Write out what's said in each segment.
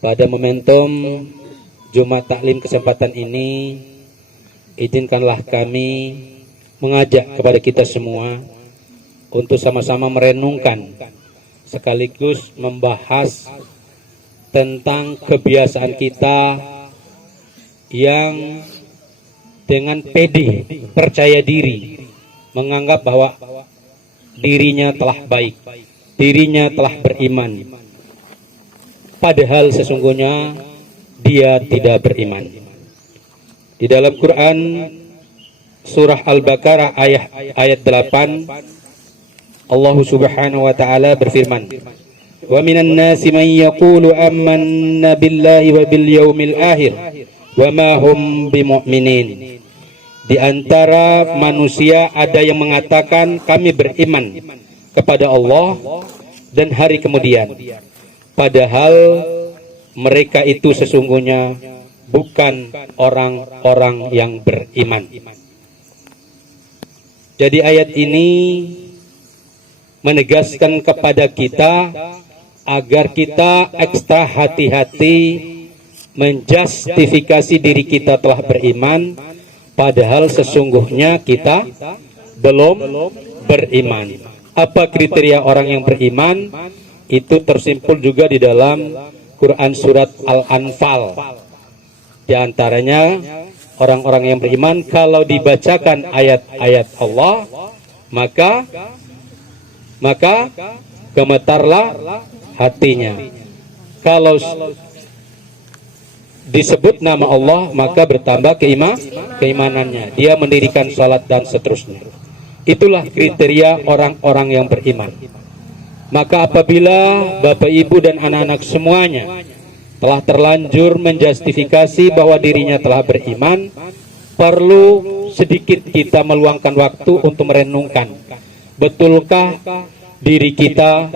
Pada momentum Jumat Taklim kesempatan ini, izinkanlah kami mengajak kepada kita semua untuk sama-sama merenungkan sekaligus membahas tentang kebiasaan kita yang dengan pede, percaya diri, menganggap bahwa dirinya telah baik, dirinya telah beriman, padahal sesungguhnya dia tidak beriman. Di dalam Quran surah Al-Baqarah ayat 8, Allah Subhanahu wa taala berfirman, "Wa minan nasi man yaqulu amanna billahi wa bil yaumil akhir wa ma hum bimu'minin." Di antara manusia ada yang mengatakan kami beriman kepada Allah dan hari kemudian, padahal mereka itu sesungguhnya bukan orang-orang yang beriman. Jadi ayat ini menegaskan kepada kita agar kita ekstra hati-hati menjustifikasi diri kita telah beriman, padahal sesungguhnya kita belum beriman. Apa kriteria orang yang beriman? Itu tersimpul juga di dalam Quran surat Al-Anfal. Di antaranya orang-orang yang beriman kalau dibacakan ayat-ayat Allah maka gemetarlah hatinya. Kalau disebut nama Allah maka bertambah keimanannya. Dia mendirikan salat dan seterusnya. Itulah kriteria orang-orang yang beriman. Maka apabila Bapak Ibu dan anak-anak semuanya telah terlanjur menjustifikasi bahwa dirinya telah beriman, perlu sedikit kita meluangkan waktu untuk merenungkan, betulkah diri kita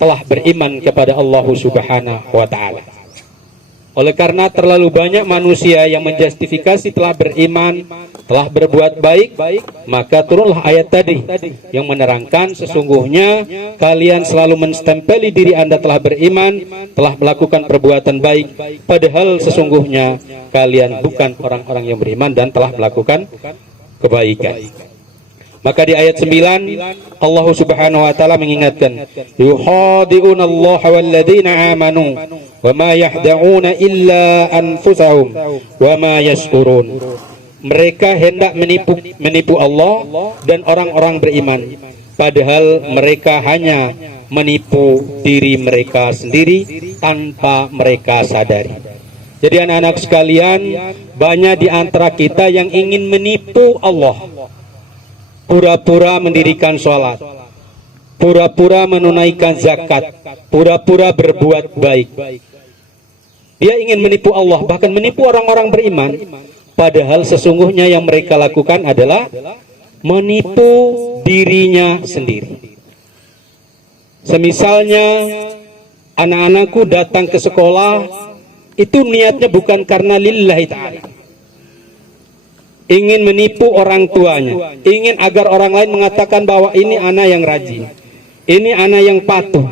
telah beriman kepada Allah Subhanahu wa taala? Oleh karena terlalu banyak manusia yang menjustifikasi telah beriman, telah berbuat baik, maka turunlah ayat tadi yang menerangkan sesungguhnya kalian selalu menstempeli diri Anda telah beriman, telah melakukan perbuatan baik, padahal sesungguhnya kalian bukan orang-orang yang beriman dan telah melakukan kebaikan. Maka di ayat 9 Allah Subhanahu wa taala mengingatkan, yukhadi'una Allah walladzina amanu wa ma yahda'una illa anfusahum wa ma yash'urun. Mereka hendak menipu Allah dan orang-orang beriman, padahal mereka hanya menipu diri mereka sendiri tanpa mereka sadari. Jadi anak-anak sekalian, banyak di antara kita yang ingin menipu Allah. Pura-pura mendirikan sholat, pura-pura menunaikan zakat, pura-pura berbuat baik. Dia ingin menipu Allah, bahkan menipu orang-orang beriman, padahal sesungguhnya yang mereka lakukan adalah menipu dirinya sendiri. Semisalnya anak-anakku datang ke sekolah, itu niatnya bukan karena lillahi ta'ala, ingin menipu orang tuanya, ingin agar orang lain mengatakan bahwa ini anak yang rajin, ini anak yang patuh.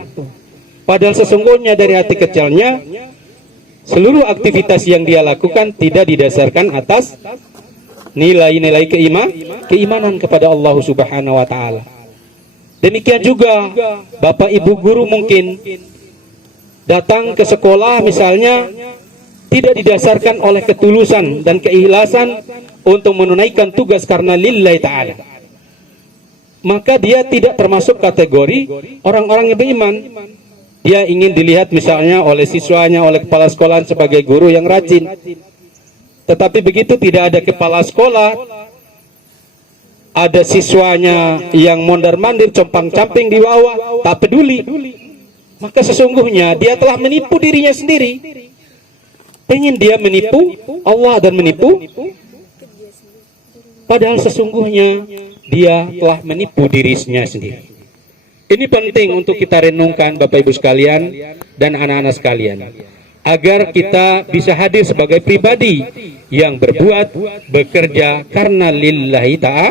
Padahal sesungguhnya dari hati kecilnya, seluruh aktivitas yang dia lakukan tidak didasarkan atas nilai-nilai keimanan kepada Allah Subhanahu wa taala. Demikian juga Bapak Ibu guru mungkin datang ke sekolah misalnya tidak didasarkan oleh ketulusan dan keikhlasan untuk menunaikan tugas karena lillahi ta'ala, maka dia tidak termasuk kategori orang-orang yang beriman. Dia ingin dilihat misalnya oleh siswanya, oleh kepala sekolah sebagai guru yang rajin. Tetapi begitu tidak ada kepala sekolah, ada siswanya yang mondar-mandir, compang-camping di bawah, tak peduli, maka sesungguhnya dia telah menipu dirinya sendiri. Pengen dia menipu Allah dan menipu, padahal sesungguhnya dia telah menipu dirinya sendiri. Ini penting untuk kita renungkan Bapak Ibu sekalian dan anak-anak sekalian, agar kita bisa hadir sebagai pribadi yang berbuat, bekerja karena lillahi ta'ala.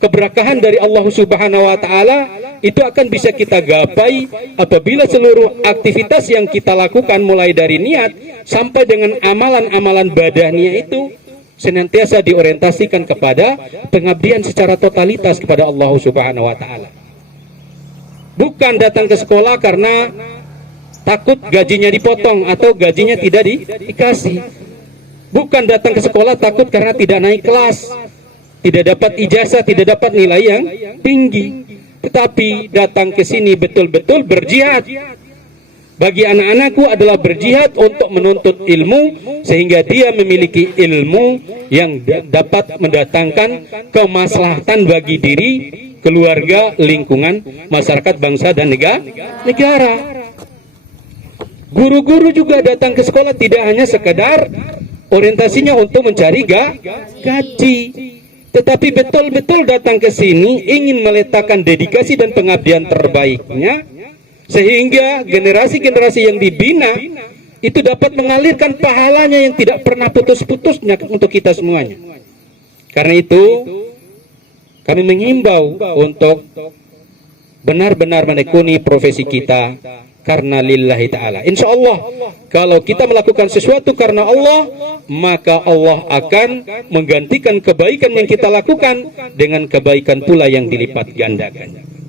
keberkahan dari Allah Subhanahu wa taala itu akan bisa kita gapai apabila seluruh aktivitas yang kita lakukan mulai dari niat sampai dengan amalan-amalan badania itu senantiasa diorientasikan kepada pengabdian secara totalitas kepada Allah Subhanahu wa taala. Bukan datang ke sekolah karena takut gajinya dipotong atau gajinya tidak dikasih. Bukan datang ke sekolah takut karena tidak naik kelas, tidak dapat ijazah, tidak dapat nilai yang tinggi. Tetapi datang ke sini betul-betul berjihad. Bagi anak-anakku adalah berjihad untuk menuntut ilmu sehingga dia memiliki ilmu yang dapat mendatangkan kemaslahatan bagi diri, keluarga, lingkungan, masyarakat, bangsa, dan negara. Guru-guru juga datang ke sekolah tidak hanya sekedar orientasinya untuk mencari gaji, tetapi betul-betul datang ke sini ingin meletakkan dedikasi dan pengabdian terbaiknya sehingga generasi-generasi yang dibina itu dapat mengalirkan pahalanya yang tidak pernah putus-putusnya untuk kita semuanya. Karena itu kami mengimbau untuk benar-benar menekuni profesi kita karena lillahi ta'ala. Insya Allah kalau kita melakukan sesuatu karena Allah, maka Allah akan menggantikan kebaikan yang kita lakukan dengan kebaikan pula yang dilipat gandakan.